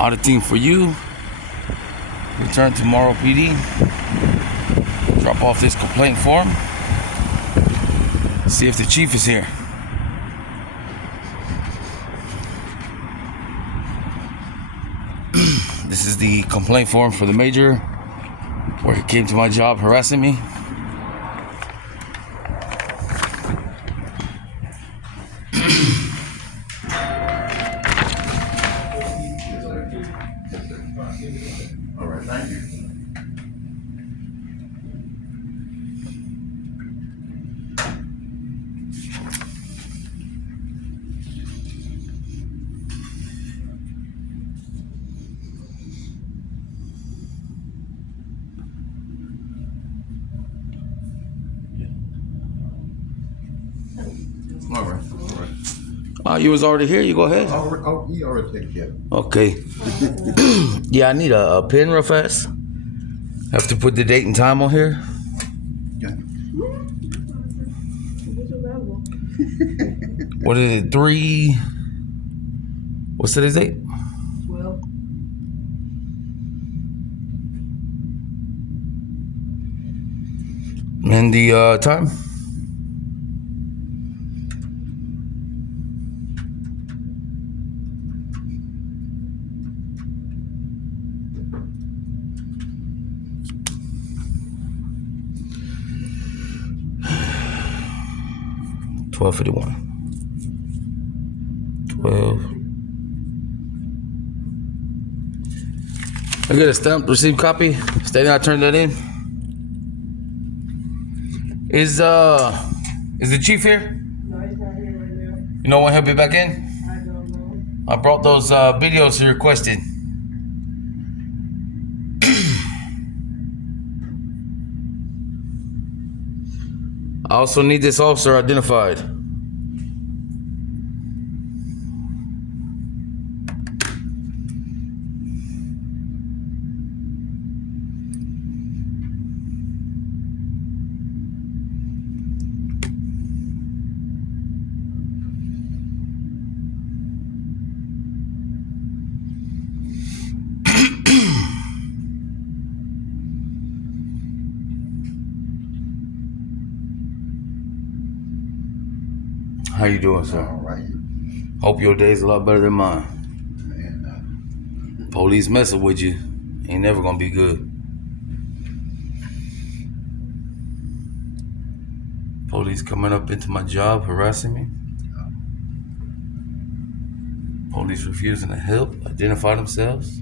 Auditing for you. Return to Morrow PD. Drop off this complaint form. See if the chief is here. This is the complaint form for the major, where he came to my job harassing me. All right, thank you. All right. You was already here. You go ahead. Oh, he already taken care of it. Okay. Yeah, I need a pen real fast. Have to put the date and time on here. Yeah. What is it? 3. What's today's date? 12. And the time? $12.51. 12. I get a stamped receipt copy stating I turned that in. Is the chief here? No, he's not here right now. You know when he'll be back in? I don't know. I brought those videos he requested. I also need this officer identified. How you doing, sir? All right. Hope your day's a lot better than mine. Man, Police messing with you ain't never gonna be good. Police coming up into my job harassing me. Police refusing to help identify themselves.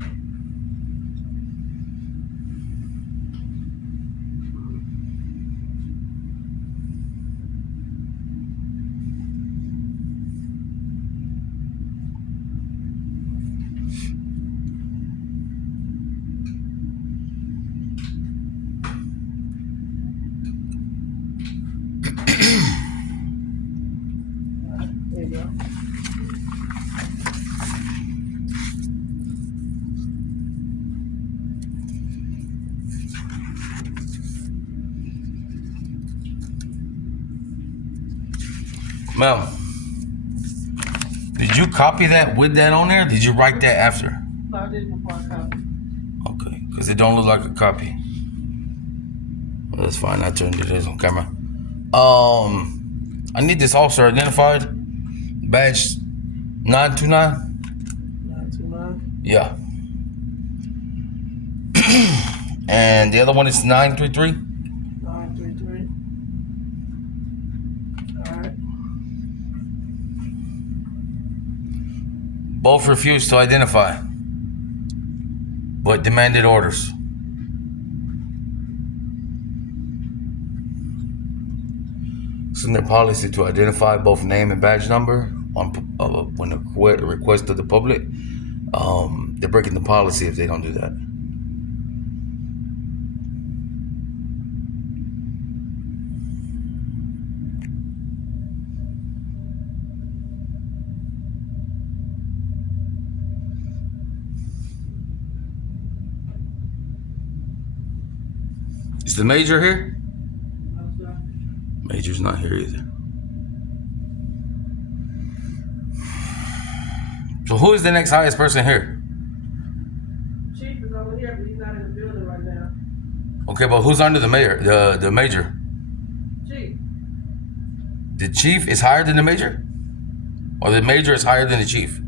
There you go. Ma'am, did you copy that with that on there? Or did you write that after? No, I did before I copied. Okay, because it don't look like a copy. Well, that's fine. I turned it on camera. I need this officer identified. Badge 929. 929. Yeah. And the other one is 933. 933. All right. Both refused to identify, but demanded orders. It's in their policy to identify both name and badge number on when a request of the public. They're breaking the policy if they don't do that. Is the major here? No, sir. Major's not here either. So who is the next highest person here? Okay, but who's under the mayor? The major. Chief. The chief is higher than the major, or the major is higher than the chief?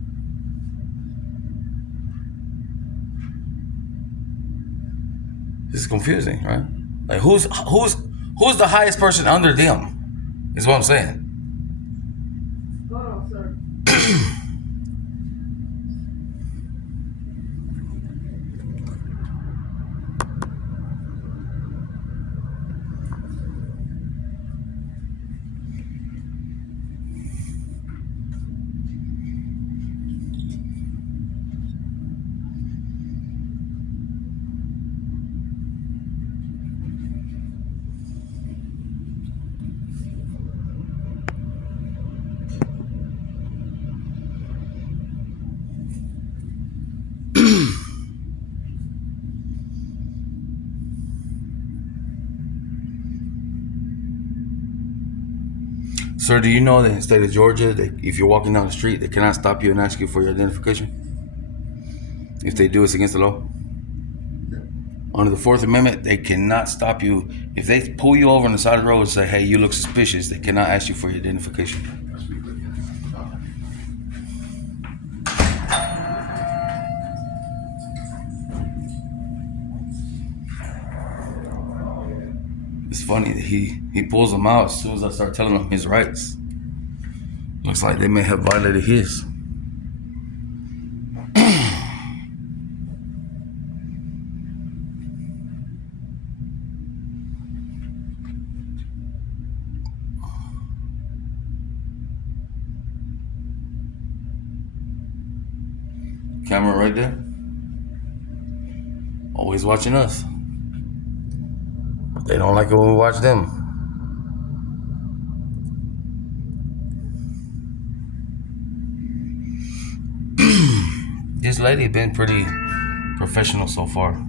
This is confusing, right? Like who's the highest person under them? Is what I'm saying. Hold on, sir. Sir, do you know that in the state of Georgia, if you're walking down the street, they cannot stop you and ask you for your identification? If they do, it's against the law. Under the Fourth Amendment, they cannot stop you. If they pull you over on the side of the road and say, hey, you look suspicious, they cannot ask you for your identification. It's funny that he pulls them out as soon as I start telling him his rights. Looks like they may have violated his. Camera right there. Always watching us. They don't like it when we watch them. This lady been pretty professional so far.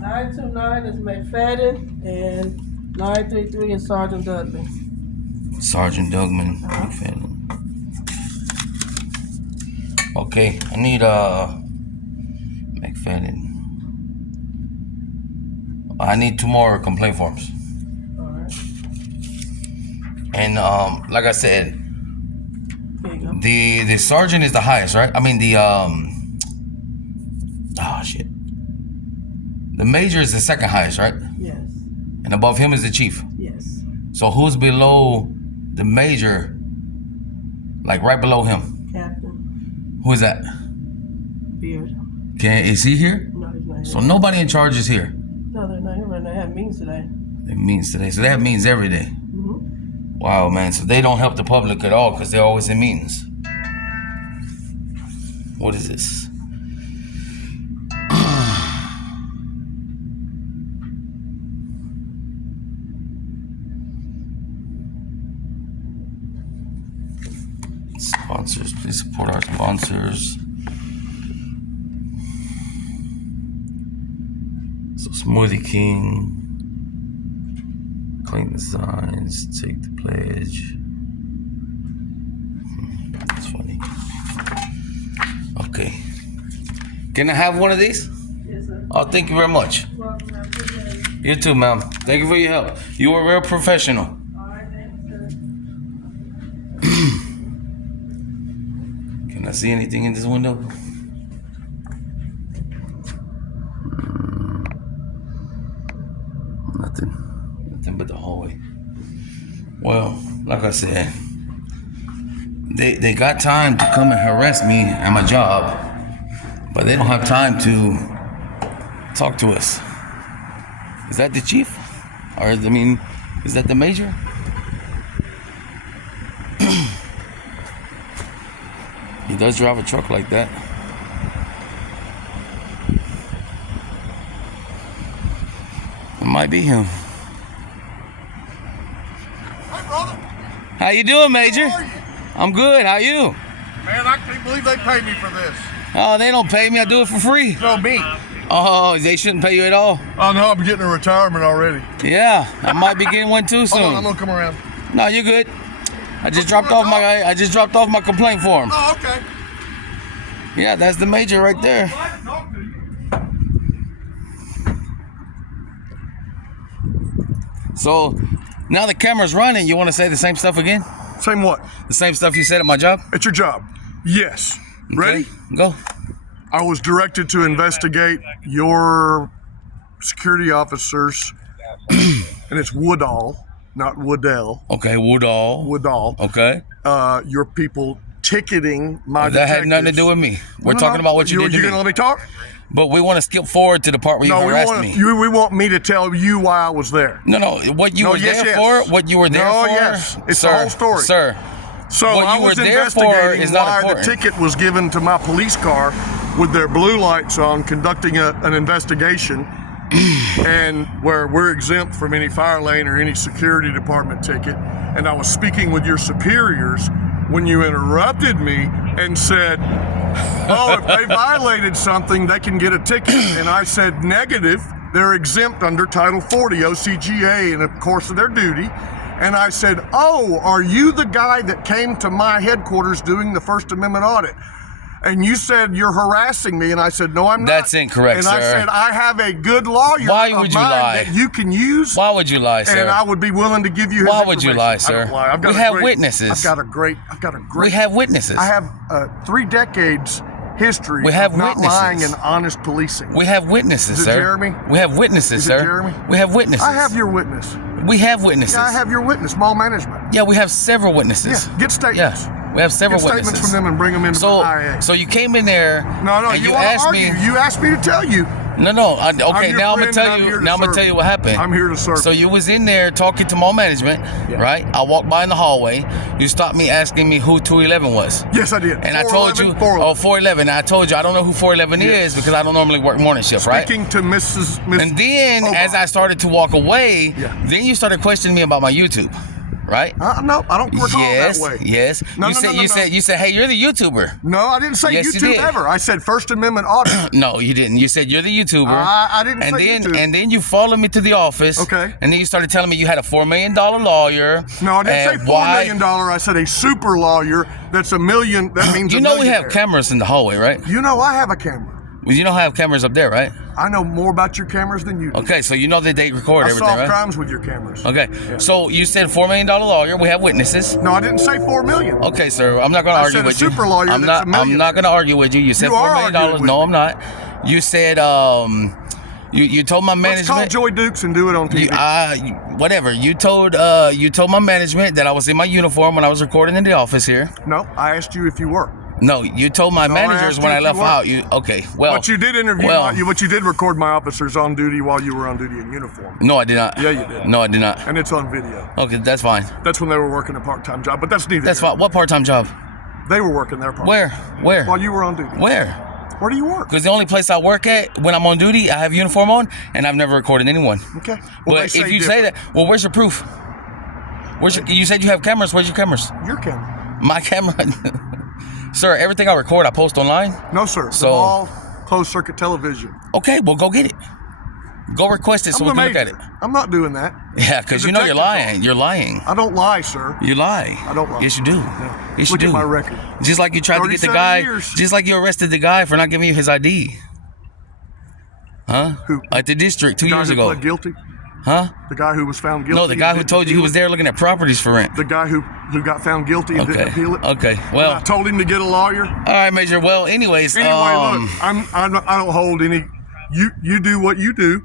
929 is McFadden, and 933 is Sergeant Dudley. Sergeant Dugman. McFadden. Okay, I need McFadden. I need 2 more complaint forms. Alright. And like I said, Here you go. the sergeant is the highest, right? I mean the major is the second highest, right? Yes. And above him is the chief. Yes. So who's below the major? Like right below him? Captain Who is that? Beard. Is he here? No, he's not here. So nobody in charge is here. No, they're not here right now. They have meetings today. It means today. So that means every day. Mm-hmm. Wow, man. So they don't help the public at all because they're always in meetings. What is this? Sponsors, please support our sponsors. So Smoothie King, Clean Designs, Take the Pledge. That's funny. Okay. Can I have one of these? Yes, sir. Oh, thank you very much. Welcome. Have a good day. You too, ma'am. Thank you for your help. You were real professional. All right, thank you, sir. Can I see anything in this window? Nothing but the hallway. Well, like I said, they got time to come and harass me at my job, but they don't have time to talk to us. Is that the chief? Or, I mean, is that the major? He does drive a truck like that. It might be him. Hey, brother. How you doing, Major? How are you? I'm good. How you? Man, I can't believe they paid me for this. Oh, they don't pay me. I do it for free. No, me. Oh, they shouldn't pay you at all. I know I'm getting a retirement already. Yeah, I might be getting one too Hold on, I'm soon. gonna come around. No, you're good. I just dropped off my complaint form. Oh, okay. Yeah, that's the major right there. So now the camera's running. You want to say the same stuff again? Same what? The same stuff you said at my job? It's your job. Yes. Ready? Okay, go. I was directed to investigate your security officers, and it's Woodall, not Woodell. Okay, Woodall. Woodall. Okay. Your people ticketing my That had nothing to do with me. We're talking about what you did to You me. gonna let me talk? But we want to skip forward to the part where you harassed me. We want me to tell you why I was there. No, what you were there for, what you were there for. Yes. It's sir, the whole story. Sir, So what I you were was there for investigating is not why the important. ticket was given to my police car with their blue lights on, conducting an investigation, and where we're exempt from any fire lane or any security department ticket. And I was speaking with your superiors when you interrupted me and said, oh, if they violated something, they can get a ticket. And I said, negative, they're exempt under Title 40 OCGA in the course of their duty. And I said, oh, are you the guy that came to my headquarters doing the First Amendment audit? And you said, you're harassing me. And I said, no, I'm not. That's incorrect, and sir. I said, I have a good lawyer Why of would you mine lie? that you can use. Why would you lie, sir? And I would be willing to give you his Why would you lie, information. I don't sir? lie. I've got We a have great- witnesses. I've got a great. We have witnesses. I have 3 decades history We have of not witnesses. lying and honest policing. We have witnesses, Is it sir. Jeremy? We have witnesses, Is it sir. Jeremy? We have witnesses. I have your witness. We have witnesses. Yeah, I have your witness, mall management. Yeah, we have several witnesses. Yeah, get statements. Yeah, we have several Get statements witnesses. from them and bring them into the IA. So you came in there. No, and you you want to asked argue. me. You asked me to tell you. No. Okay, your now I'm gonna friend and tell I'm you. here to Now I'm gonna serve tell you what happened. I'm here to serve. So you was in there talking to mall management, right? I walked by in the hallway. You stopped me asking me who 211 was. Yes, I did. And I told you, 411. 411. And I told you I don't know who 411 is because I don't normally work morning shift, right? Speaking to Miss And then Obama. as I started to walk away, Yeah. then you started questioning me about my YouTube, right? No, I don't recall Yes, that way. yes. No, you no, said no, no, you no. said you said, hey, you're the YouTuber. No, I didn't say Yes, you YouTube did. ever. I said First Amendment audit. No, you didn't. You said you're the YouTuber. I didn't and say then YouTube. and then you followed me to the office. Okay. And then you started telling me you had a $4 million lawyer. No, I didn't say and $4 million. I said a super lawyer that's $1 million. That means You a know we have millionaire. cameras in the hallway, right? You know I have a camera. You don't have cameras up there, right? I know more about your cameras than you do. Okay, so you know that they record I everything, solve right? crimes with your cameras. Okay, so you said $4 million lawyer. We have witnesses. No, I didn't say $4 million. Okay, sir. I'm not going to I argue said a with you. super lawyer I'm that's not. a millionaire. I'm not going to argue with you. You said You are $4 million. arguing with No, me. I'm not. You said you told my Let's call management. Joey Dukes and do it on TV. Whatever. You told my management that I was in my uniform when I was recording in the office here. No, I asked you if you were. No, you told my No, I managers asked when you I if left you were. out. You okay? Well, But you did interview. well, But you did record my officers on duty while you were on duty in uniform, No, I did not. Yeah, you did. No, I did not. and it's on video. Okay, that's fine. That's when they were working a part-time job, but that's neither. That's here. fine. What part-time job? They were working their part. Where? While you were on duty. Where? Where do you work? Because the only place I work at when I'm on duty, I have uniform on, and I've never recorded anyone. Okay. Well, But if you say that, well, where's your proof? You said you have cameras. Where's your cameras? Your camera. My camera. Sir, everything I record, I post online. No, sir. So- All closed-circuit television. Okay, well, go get it. Go request it so we I'm can the look at it. major. I'm not doing that. Yeah, because The you know you're detective's lying. on. You're lying. I don't lie, sir. You lie. I don't lie. Yes, you do. No. Yes, Look you at do. my record. Just like you tried to get the 37 guy. years. Just like you arrested the guy for not giving you his ID. Huh? Who? At the district 2 The guy years who ago. pled guilty? Huh? The guy who was found guilty? No, the guy and who didn't told you he appeal was it? there looking at properties for rent. The guy who got found guilty and Okay. didn't appeal it? Okay. And I Well. told him to get a lawyer? All right, Major. Well, anyways. Anyway, look, I don't hold any. You do what you do.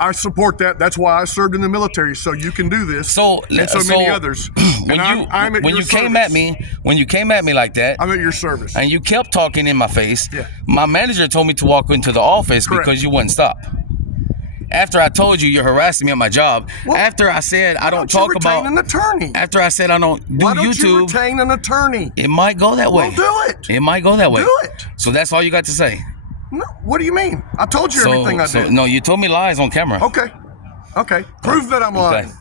I support that. That's why I served in the military, so you can do this. So, and so many others. When And you I'm at when your you came service. at me, when you came at me like that, I'm at your service. and you kept talking in my face, Yeah. my manager told me to walk into the office Correct. because you wouldn't stop. After I told you you're harassing me at my job, Well, after I said I don't Why talk you retain about, an attorney? after I said I don't do Why don't you YouTube, retain an attorney? it might go that way. Well, do it. It might go that way. Do it. So that's all you got to say. No, what do you mean? I told you everything I did. No, you told me lies on camera. Okay. Prove that I'm lying. Okay.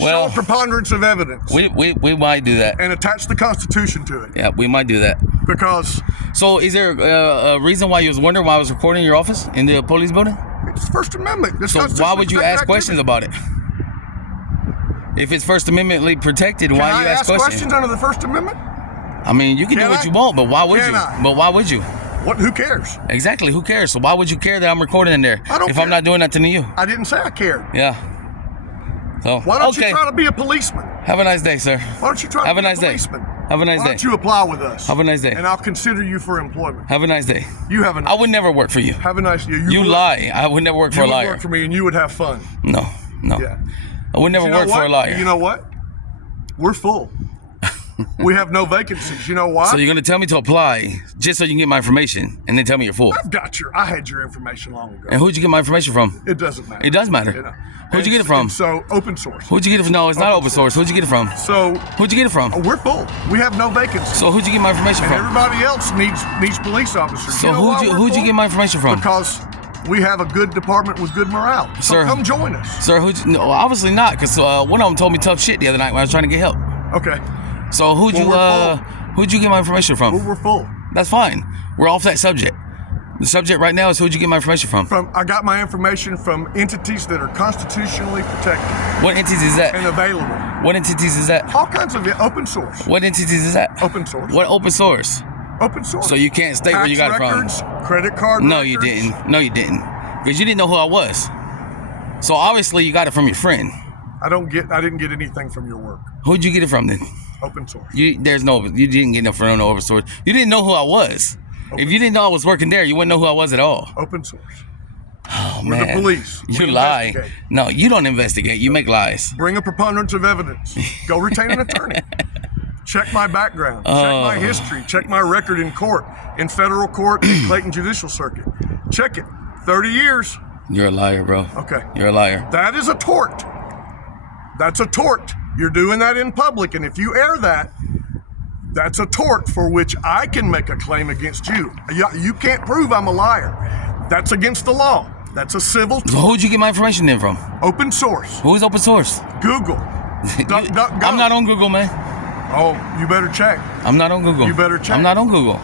Show Well, a preponderance of evidence we might do that. and attach the Constitution to it. Yeah, we might do that. Because So, is there a reason why you was wondering why I was recording in your office in the police building? it's First Amendment. It's So constitutional why would you protected ask questions about it? If it's First Amendmently protected, Can why I you ask ask questions? under the First Amendment? I mean, you can do Can what I? you want, but why would Can you? I? But why would you? What? Who cares? Exactly. Who cares? So why would you care that I'm recording in there I don't if care. I'm not doing nothing to you? I didn't say I cared. Yeah. So Why don't okay. you try to be a policeman? Have a nice day, sir. Why don't you try Have to a be nice a day. policeman? Have a nice Why day. don't you apply with us? Have a nice day. And I'll consider you for employment. Have a nice day. You have a nice I would never work for you. Have a nice day. You would. lie. I would never work You for a would liar. work for me, and you would have fun. No. Yeah. I would never You know work for what? a liar. You know what? We're full. We have no vacancies. You know why? So you're gonna tell me to apply just so you can get my information, and then tell me you're full. I had your information long ago. And who'd you get my information from? It doesn't matter. It does matter. You know. Who'd you get it from? And so open source. Who'd you get it from? No, it's not Open open source. Who'd you get it from? So Who'd you get it from? we're full. We have no vacancies. So who'd you get my information And from? everybody else needs police officers. So you know why we're who'd you full? get my information from? Because we have a good department with good morale. So Sir. come join us. Sir, no, obviously not, because one of them told me tough shit the other night when I was trying to get help. Okay. So who'd Well, you get my information from? We're full. That's fine. We're off that subject. The subject right now is who'd you get my information from? I got my information from entities that are constitutionally protected What entities is that? and available. What entities is that? All kinds of open source. What entities is that? Open source. What open source? Open source. So you can't state where you got it from. Tax records, credit card No, records. you didn't. No, you didn't. Because you didn't know who I was. So obviously you got it from your friend. I didn't get anything from your work. Who'd you get it from then? Open source. You didn't get it from no open source. You didn't know who I was. If you didn't know I was working there, you wouldn't know who I was at all. Open source. Oh, We're the man. police. You We lie. investigate. No, you don't investigate. You make lies. Bring a preponderance of evidence. Go retain an attorney. Check my background. Check my history. Check my record in court, in federal court, in Clayton Judicial Circuit. Check it. 30 years. You're a liar, bro. Okay. You're a liar. That is a tort. That's a tort. You're doing that in public, and if you air that, that's a tort for which I can make a claim against you. You can't prove I'm a liar. That's against the law. That's a civil So tort. who'd you get my information in from? Open source. Who's open source? Google. Duck, duck, go. I'm not on Google, man. Oh, you better check. I'm not on Google. You better check. I'm not on Google.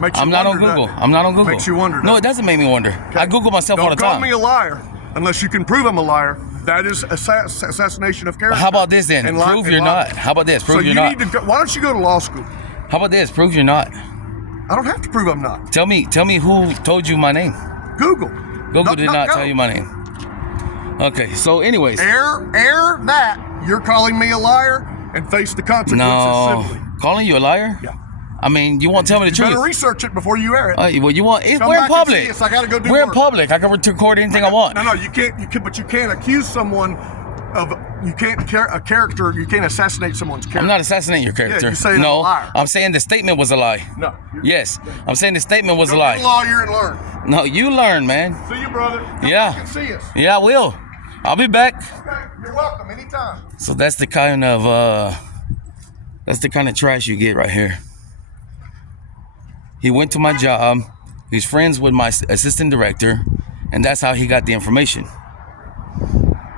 Makes you I'm not on wonder, Google. doesn't it? I'm not on Google. Makes you wonder. No, doesn't it doesn't make me wonder. I Google myself all the Don't call time. me a liar unless you can prove I'm a liar. That is assassination of character. How about this then? And Prove you're libel. not. How about this? Prove So you're you not. need to go, why don't you go to law school? How about this? Prove you're not. I don't have to prove I'm not. Tell me who told you my name. Google. Google did not go. tell you my name. Okay, so anyways. Air that. You're calling me a liar and face the consequences No. civilly. Calling you a liar? Yeah. I mean, you won't tell me the You truth. better research it before you air it. Well, you want? Come We're in back and public. see us. I gotta go do We're in work. public. I can record anything I want. No, you can't. But you can't accuse someone of. You can't a character. You can't assassinate someone's character. I'm not assassinating your character. you're saying I'm no, a liar. I'm saying the statement was a lie. No. Yes, I'm saying the statement was Go a be a lie. lawyer and learn. No, you learn, man. See you, brother. Come Yeah. back and see us. Yeah, I will. I'll be back. Okay. You're welcome anytime. So that's the kind of trash you get right here. He went to my job. He's friends with my assistant director, and that's how he got the information.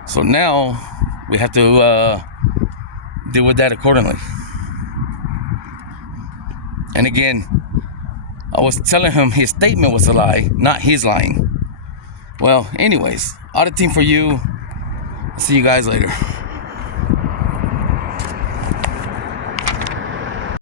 So now we have to deal with that accordingly. And again, I was telling him his statement was a lie, not his lying. Well, anyways, auditing for you. See you guys later.